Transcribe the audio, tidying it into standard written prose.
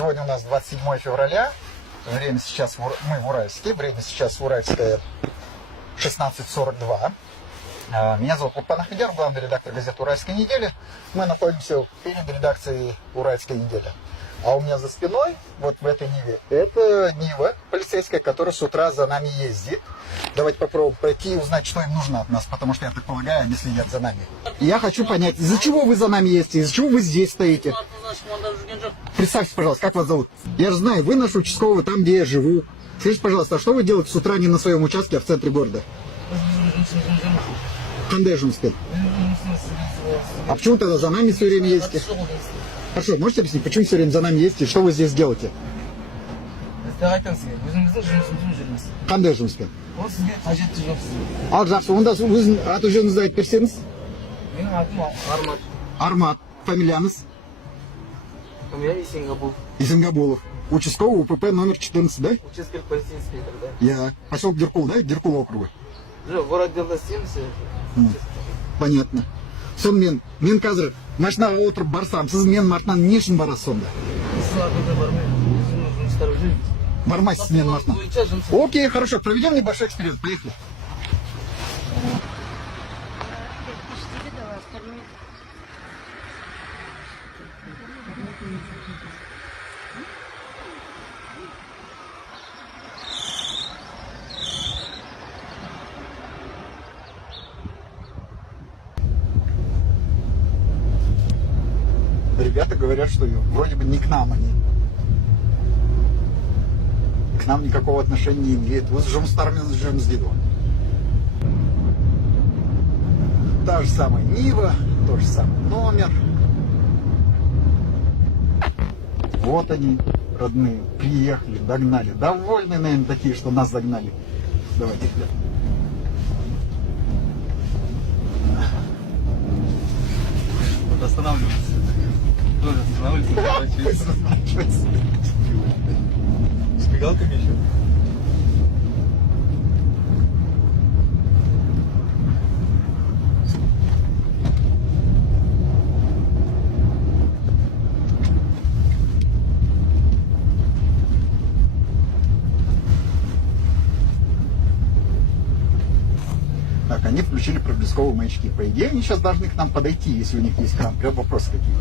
Сегодня у нас 27 февраля, время сейчас, мы в Уральске, время сейчас уральское 16:42. Меня зовут Папан Ахмедьяров, главный редактор газеты «Уральская неделя». Мы находимся перед редакцией «Уральская неделя». А у меня за спиной, вот в этой Ниве, это Нива полицейская, которая с утра за нами ездит. Давайте попробуем пройти и узнать, что им нужно от нас, потому что, я так полагаю, они следят за нами. И я хочу понять, из-за чего вы за нами ездите, из-за чего вы здесь стоите? Представьте, пожалуйста, как вас зовут? Я же знаю, вы наш участковый там, где я живу. Скажите, пожалуйста, а что вы делаете с утра не на своем участке, а в центре города? Кандежинский. А почему тогда за нами все время ездите? Хорошо, можете объяснить, почему все время за нами ездите, что вы здесь делаете? Кандежинский. Ал жақсы, онда өзің аты жөніңізді айтып берсеңіз? Менің атым Армат. Армат. Фамилияңыз? Фамилия Исенгабулов. Исенгабулов. Участковый УПП номер 14, да? Участковый полицейский инспектор, да? Я. Поселок Деркул, да? Деркул округа. Жоқ, город делда 70. Понятно. Сонымен, мен қазір машинаға отырып барсам, сіз менің артынан не үшін барасыз сонда? Бармайсыз менің артынан. Окей, хорошо, проведем небольшой эксперимент. Поехали. Ребята говорят, что вроде бы не к нам они. К нам никакого отношения не имеют. Вот Жұмыстармен жүрміз. Та же самая Нива, тот же самый номер. Вот они, родные, приехали, догнали. Довольны, наверное, такие, что нас догнали. Давайте глянем. Вот останавливается. Тоже останавливается. С мигалками еще. Так, они включили проблесковые маячки. По идее, они сейчас должны к нам подойти, если у них есть кран. Прям вопросы какие-то.